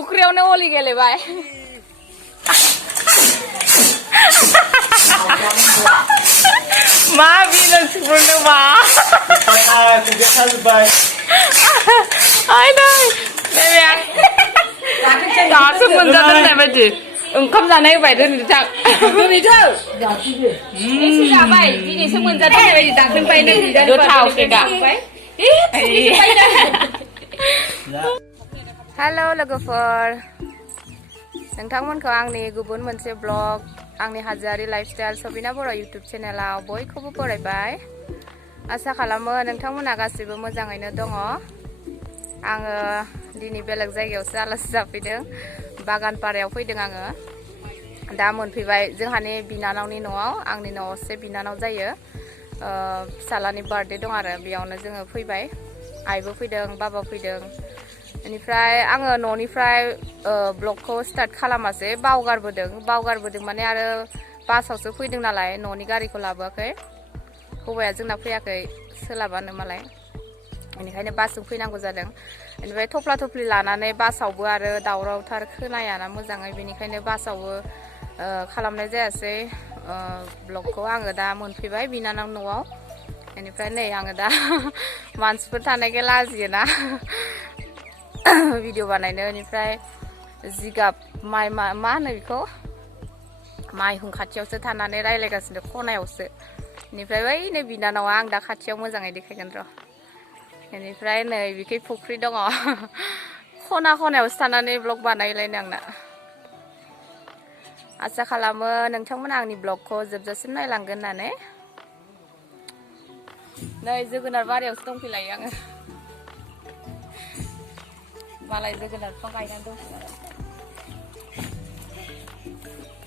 फुख्रियावनो अली गेलेबाय मा बिनो सुबुंनो मा दासो मोनजादों होननाय बायदि ओंखाम जानाय होबाय दोनैथां एसे जाबाय दिनैसो मोनजादों होननाय बायदि दाख्लैनिफ्रायनो गोथाव केकआ हेल' लोगोफोर नोंथांमोनखौ आंनि गुबुन मोनसे ब्लग आंनि हाजोआरि लाइफस्टाइल सबिना बर' इउटुब चेनेलाव बयखौबो बरायबाय आसा खालामो नोंथांमोना गासिबो मोजाङैनो दङ आङो दिनै बेलेग जायगायावसो आलासि जाफैदों बागानपारायाव फैदों आङो दा मोनफैबाय जोंहानि बिनानावनि न'आव आंनि न'आवसो बिनानाव जायो फिसालानि बार्थडे दं आरो बेयावनो जोङो फैबाय आइबो फैदों बाबा फैदों बेनिफ्राय आङो न'निफ्राय ब्लगखौ स्टार्ट खालामासै बावगारबोदों माने आरो बासावसो फैदों नालाय न'नि गारिखौ लाबोआखै हौवाया जोंना फैयाखै सोलाबानो मालाय बेनिखायनो बासजों फैनांगौ जादों बेनिफ्राय थफ्ला थफ्लि लानानै बासावबो आरो दावरावथार खोनायाना मोजाङै बेनिखायनो बासावबो खालामनाय जायासै ब्लगखौ आङो दा मोनफैबाय बिनानाव न'आव बेनिफ्राय नै आङो दा मानसिफोर थानायखाय लाजियोना भिडिअ बानायनो बेनिफ्राय जिगाब माइ मा होनो बेखौ माइहुं खाथियावसो थानानै रायज्लायगासिनो खनायावसो बेनिफ्राय बै नै बिनानावा आं दा खाथियाव मोजाङै देखायगोन र' बेनिफ्राय नै बिखै फुख्रि दङ खनायावसो थानानै ब्लग बानायलायनो आंना आसा खालामो नोंथांमोना आंनि ब्लगखौ जोबजासिम नायलांगोन होननानै नै जोगोनार बारियावसो दंफैलायो आङो मालाय जोगोनार बिफां गायनानै दंफैयो आरो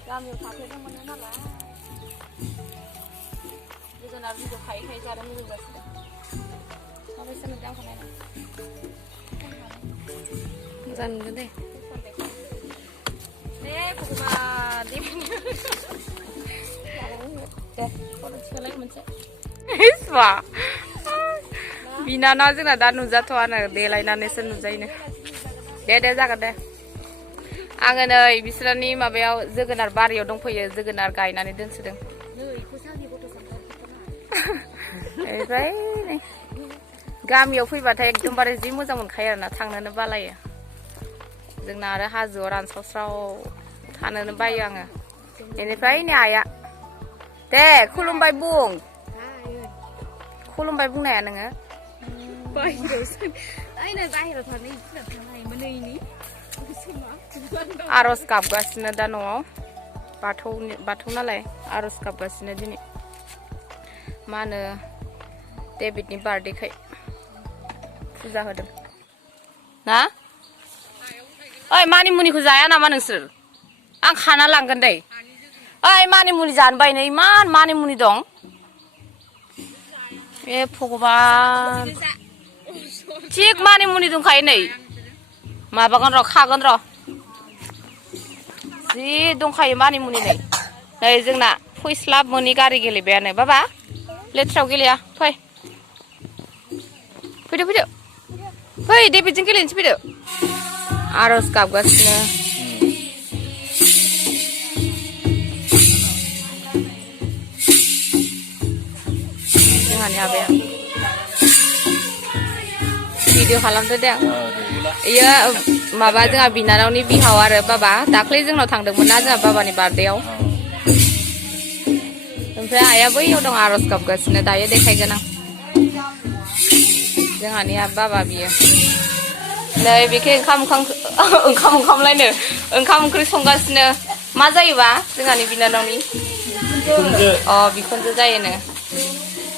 गामियाव थाफैदोंमोन नालाय जोगोनार बिजौ खायै जानो मोजां जासिगोन माबायसा नुदों आंखौ नायना मोजां नुदों दे भगबान दे फट' थिखांलाय मोनसे बिनानावा जोंना दा नुजाथ'आनो देलायनानैसो नुजायोनो दे जागोन दे आङो नै बिसोरनि माबायाव जोगोनार बारियाव दंफैयो जोगोनार गायनानै दोनसोदों ओमफ्राय नै गामियाव फैबाथाय एकदमबारे जि मोजां मोनखायो आरोना थांनोनो बालायो जोंना आरो हाजोआव रानस्रावस्राव थानोनो बायो आङो बेनिफ्राय नै आइया दे खुलुमबाय बुंनाया नोङो आरज गाबगासिनो दा न'आव बाथौ नालाय आरज गाबगासिनो दिनै मा होनो डेभिडनि बार्थडेखाय फुजा होदों ना ओइ मानिमुनिखौ जाया नामा नोंसोर आं खाना लांगोन दै ओइ मानिमुनि जानो बायनो इमान मानिमुनि दं ए भगबान थिग मानिमुनि दंखायो नै माबागोन र' खागोन र' जि दंखायो मानिमुनि नै जोंना फैस्लाब मोनि गारि गेलेबायानो बाबा लेथ्रायाव गेलेया फैदो फै डेभिडजों गेलेनोसै फैदो आरज गाबगासिनो जोंहानि आबाया भिडिअ खालामदो दे इयो माबा जोंहा बिनानावनि बिहाव आरो बाबा दाख्लै जोंनाव थांदोंमोन ना जोंहा बाबानि बार्थडेआव ओमफ्राय आइया बैयाव दं आरज गाबगासिनो दायो देखायगोन आं जोंहानिया बाबा बियो नै बेखै ओंखामलायनो ओंखाम ओंख्रि संगासिनो मा जायोबा जोंहानि बिनानावनि बिखुनजो जायोनो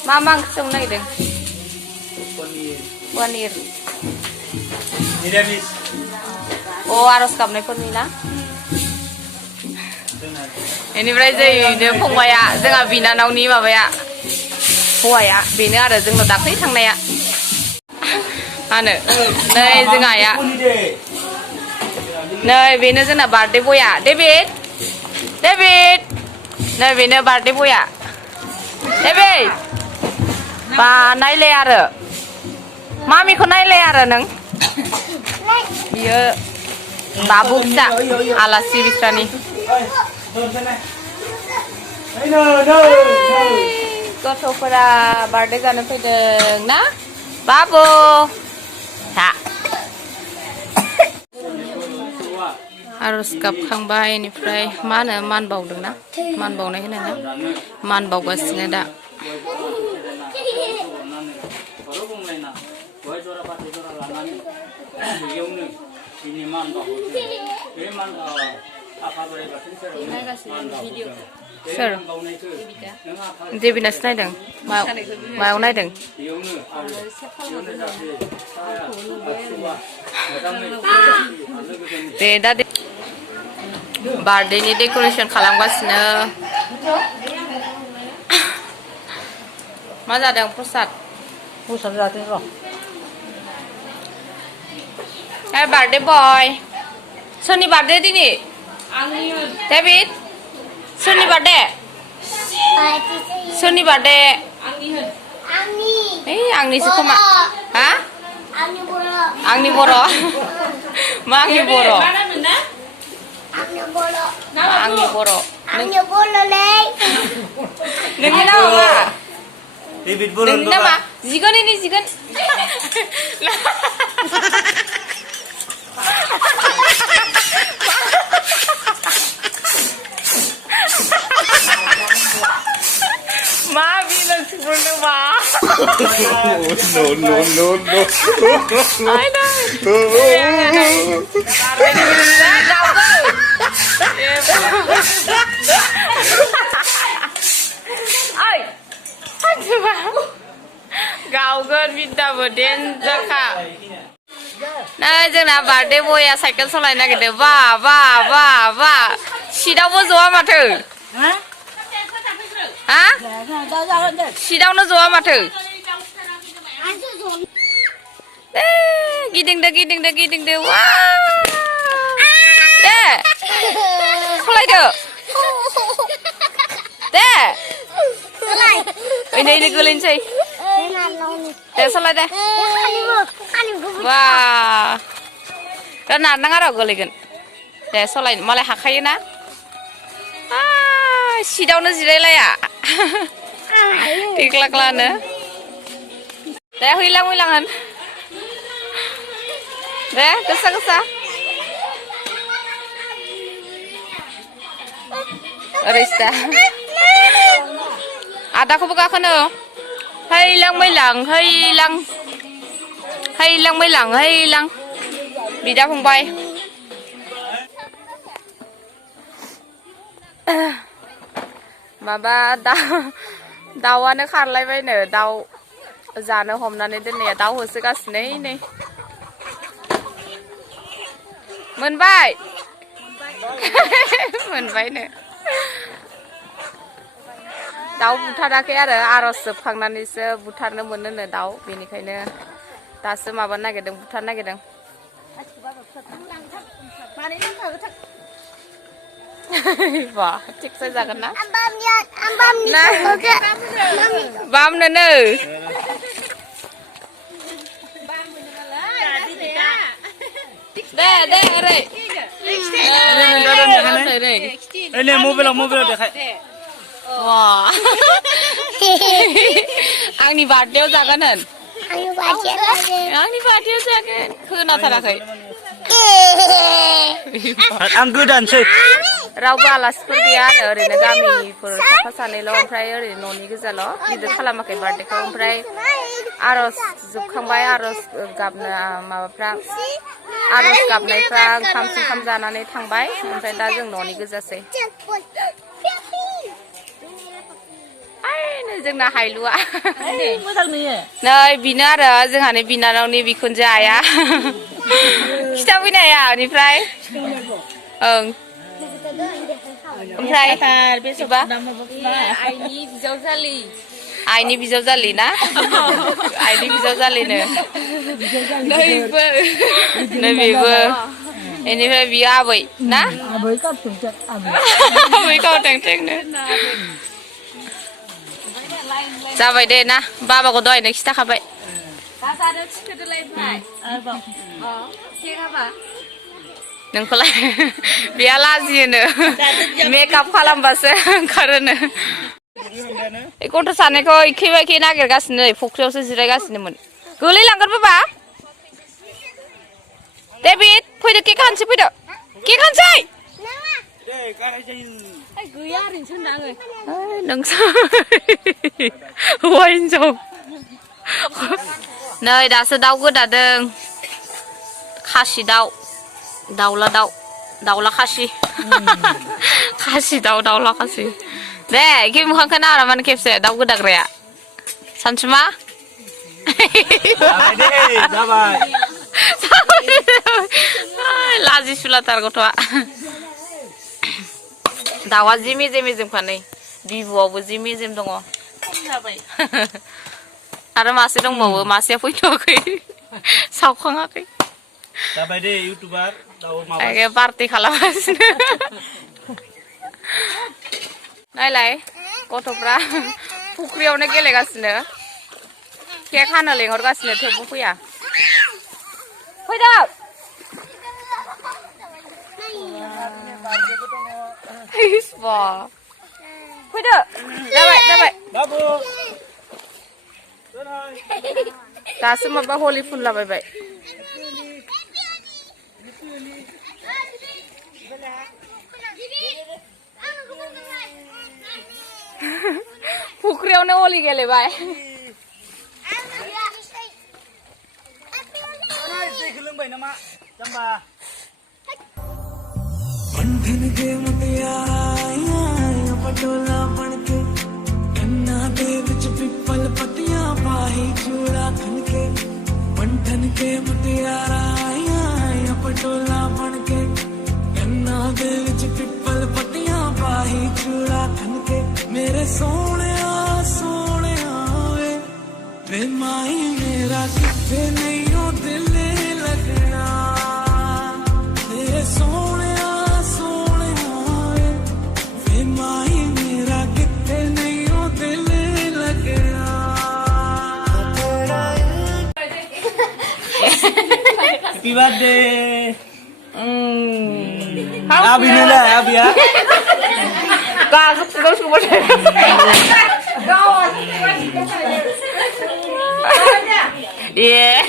मा ओंख्रि संनो नागिरदों पनिर आरज गाबनायफोरनि ना बेनिफ्राय जों फंबाया जोंहा बिनानावनि माबाया हौवाया बेनो आरो जोंनाव दाख्लै थांनाया नै जोंहा आइया नै बेनो जोंना बार्थडे बया डेभिड नै बेनो बार्थडे बया डेभिड बा नायलाय आरो मामिखौ नायलाय आरो नों बियो babu bisa alasi bisrani. Gथ'फोरा बार्थडे जानो फैदों ना बाबु था आरज गाबखांबाय इनिफ्राय मा होनो मान बावदों ना मान बावनाय होनो ना मान बावगासिनो दा सोर देबिनासो नायदों मायाव नायदों दे दा बार्थडेनि डेक'रेसन खालामगासिनो मा जादों प्रसाद जादों र' Hey birthday boy सोरनि बार्थडे दिनै डेभिड सोरनि बार्थडे सोरनि बार्थडे आंनिसो खोमा हा आंनि बर' मा आंनि बर' आंनि बर' नोंनि नामा मा नोंनि नामा जिगोन इनि जिगोन मा बिलं सिब्रनो मा no I know ay गावगोन बिदाबो देनजारखा नै जोंना बार्थडे बया साइकेल सालायनो नागिरदों बा बा बा बा सिटआवबो ज'आ माथो हा सिटआवनो ज'आ माथो गिदिंदो वा दे सालायदो दे नै गोलैनोसै दे सालाय दे वा दा नारनाङा र' गोलैगोन दे सालायनो मालाय हाखायो ना सिटआवनो जिरायलाया टिक्लाक्लानो दे हैलां हैलां होन दे गोसा ओरैसो आदाखौबो गाखोनो हैलां बिदा फंबाय माबा दाउआनो खारलायबायनो दाउ जानो हमनानै दोननाया दाउ होसोगासिनो नै मोनबाय मोनबायनो दाउ बुथाराखै आरो आरज जोबखांनानैसो बुथारनो मोनोनो दाउ बेनिखायनो दासो माबा नागिरदों बुथारनो नागिरदों बा थिगसे जागोन ना बामनोनो दे ओरै मबाइलाव देखाय वा आंनि बार्थडेआव जागोन होन आंनि बार्थडेआव जागोन खोनाथाराखै आं गोदानसै रावबो आलासिफोर गैया आरो ओरैनो गामिनिफोर साफा सानैल' ओमफ्राय ओरैनो न'नि गोजाल' गिदिर खालामाखै बार्थडेखौ ओमफ्राय आरज जोबखांबाय आरज गाबनो माबाफ्रा आरज गाबनायफ्रा ओंखाम जानानै थांबाय ओमफ्राय दा जों न'नि गोजासै जोंना हायलुआ नै बिनो आरो जोंहानि बिनानावनि बिखुनजो आइया खिथाफैनो हाया बेनिफ्राय ओं ओमफ्राय आइनि बिजावजालि ना आइनि बिजावजालिनो नैबो बेनिफ्राय बियो आबै ना आबै गावथेंथेंनो जाबाय दे ना बाबाखौ दहायनो खिथाखाबाय नोंखौलाय बेया लाजियोनो मेकआप खालामबासो ओंखारोनो गथ' सानैखौ इखै नागिरगासिनो फुख्रियावसो जिरायगासिनोमोन गोलैलांगोन बाबा डेभिड फैदो केक हानसै फैदो केक हानसै गैया ओरैनोसो होनदों आङो नोंसो हौवा हिनजाव नै दासो दाउ गोदादों खासि दाउ दाउला दाउ दाउला खासि खासि दाउ दाउला खासि दे इखि मोखांखौ नारा मानो खेबसे दाउ गोदाग्राया सानसुमा लाजि सुलाथार गथ'आ दाउआ जि मेजेमखा नै बिबुआवबो जि मेजेम दङ आरो मासे दंबावो मासेया फैथ'वाखै सावखाङाखै thabai deh YouTuber tahu kayak party खालामगासिनो नायलाय गथ'फ्रा फुख्रियावनो गेलेगासिनो केक हानो लेंहरगासिनो थेवबो फैया फैदो हिसबा फैदो जाबाय babu दासो माबा हलि फुनलाबायबाय फुख्रियावनो हलि गेलेबाय मेरे सोने वे बेमाई मेरा किथे नहीं हो दिल लगना मेरे सोने वे बेमाई मेरा किथे नहीं हो दिल लगना happy birthday abi nila abi ya terus iya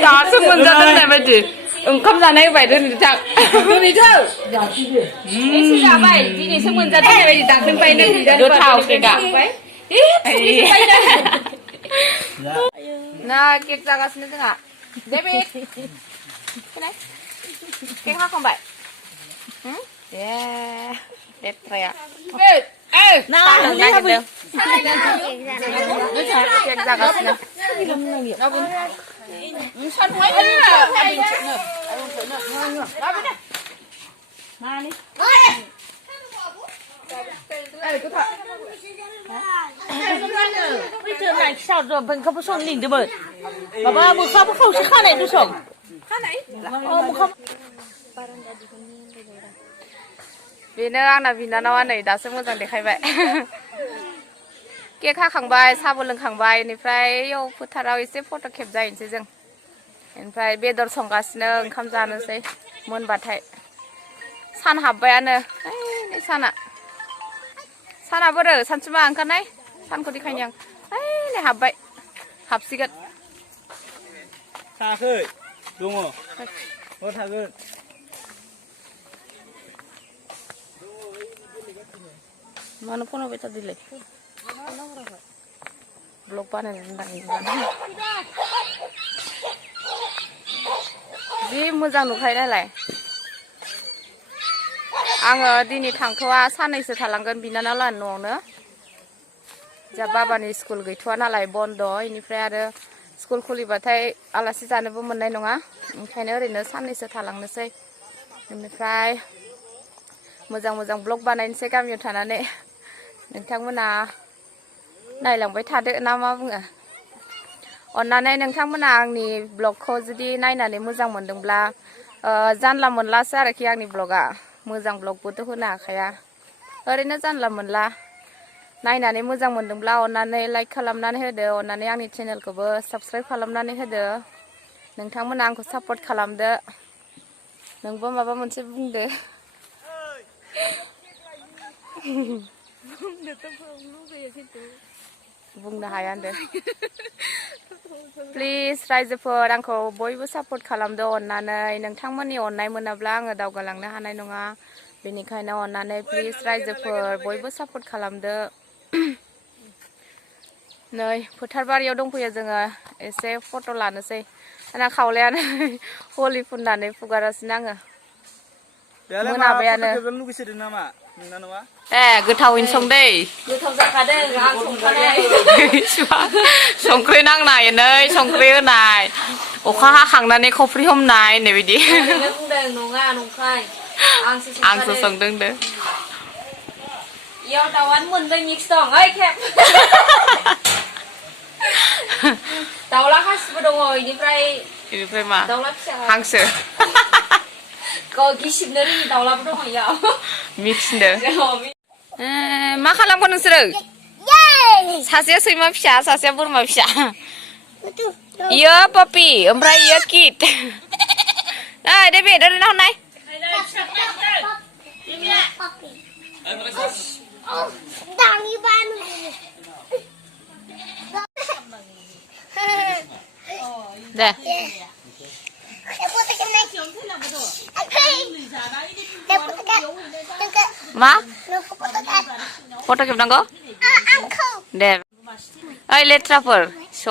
दासो मोनजादों नायबायदि ओंखाम जानाय बायदि नोंथां एसे जाबाय दिनैसो मोनजादों नायबायदि दाख्लैनिफ्रायनो गोथाव केकआ ना केक जागासिनो जोंहा डेभिड केक हाखांबाय ए लेथ्राया नागिरदों केक जागासिनो बेनो आंना बिनानावा नै दासो मोजां देखायबाय केक हाखांबाय साबो लोंखांबाय बेनिफ्राय याव फोथाराव एसे फट' खेबजाहैनोसै जों ओमफ्राय बेदर संगासिनो ओंखाम जानोसै मोनबाथाय सान हाबबायानो साना बोरो सानसुमा ओंखारनाय सानखौ देखायनि आं नै हाबबाय हाबसिगोन थाखै दङ थागोन मानो फन हरबाय थादिलै ब्लग बानायनो जि मोजां नुखायो नालाय आङो दिनै थांथ'वा साननैसो थालांगोन बिनानाव लानि न'आवनो जा बाबानि स्कुल गैथ'वा नालाय बन्द इनिफ्राय आरो स्कुल खुलिबाथाय आलासि जानोबो मोननाय नङा ओंखायनो ओरैनो साननैसो थालांनोसै बेनिफ्राय मोजां ब्लग बानायनोसै गामियाव थानानै नोंथांमोना नायलांबाय थादो ना मा बुङो अन्नानै नोंथांमोना आंनि ब्लगखौ जुदि नायनानै मोजां मोनदोंब्ला जानला मोनलासो आरोखि आंनि ब्लगा मोजां ब्लगबोथ' होनो हाखाया ओरैनो जानला मोनला नायनानै मोजां मोनदोंब्ला अन्नानै लाइक खालामनानै होदो अन्नानै आंनि चेनेलखौबो साबस्क्राइब खालामनानै होदो नोंथांमोना आंखौ सापर्ट खालामदो नोंबो माबा मोनसे बुंदो बुंनो हाया होनदो प्लिज रायजोफोर आंखौ बयबो सापर्ट खालामदो अननानै नोंथांमोननि अननाय मोनाब्ला आङो दावगालांनो हानाय नङा बेनिखायनो अननानै प्लिज रायजोफोर बयबो सापर्ट खालामदो नै फोथार बारियाव दंफैयो जोङो एसे फट' लानोसै आंना खावलायानो हलि फुननानै फुगारासिनो आङो मोनाबायानो लुगैसोदों नामा नोंना नङा ए गोथावैनो संदै गोथाव जाखादों आं संखानाय संख्रि नांनाय नै संख्रि होनाय अखा हाखांनानै खफ्रि हमनाय नै बिदि बुंदों नङा नंखाय आंसो संदों दे इयाव दाउआनो मोननै मिक्स दं ओइ खेब दाउला खासिबो दङ इनिफ्राय मा दाउला फिसा हांसो गिसिबनो रोङि दाउलाबो दङ इयाव मिक्स होनदो मा खालामगोन नोंसोरो सासेया सैमा फिसा सासेया बोरमा फिसा इयो पपि ओमफ्राय इयो किट ओइ डेभिड ओरैनो हरनाय दे मा फट' खेबनांगौ दे ओइ लेथ्राफोर स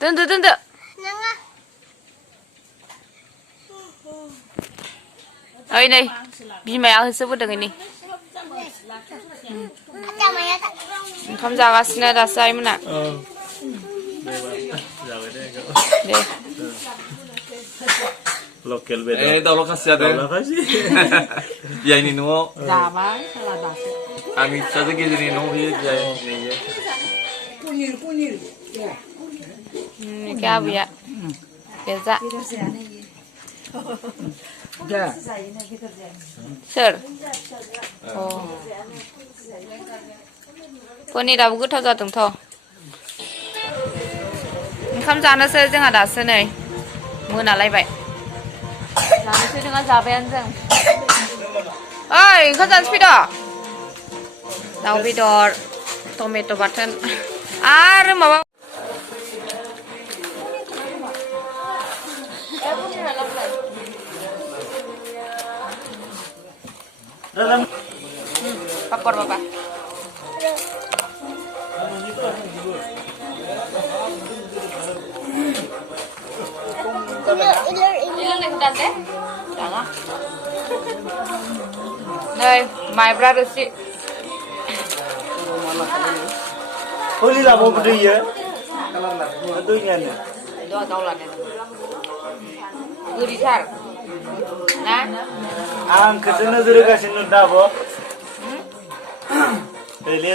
दोनदो दोनदो ओइ नै बिमाया होसोबोदों इनि ओंखाम जागासिनो दासो आइमोना दे लकेल बेदर दाउला खासि जादों बियायनि न'आव जाबाय दासो आंनि फिसाजो गेजेरनि न'आव होयो बियायनि क्या आबैया बेजा सोर पनिराबो गोथाव जादोंथ' ओंखाम जानोसै जोंहा दासो नै मोनालायबाय जानोसै नङा जाबायानो जों ओइ ओंखाम जानोसै फैद' दाउ बेदर टमेट' बाथोन आरो माबा papor papa đây माइब्रा रोसि holi là một đi vậy tôi nghe nè đó tao là nè guri sar na ang kesana zure kasih nunda bo ele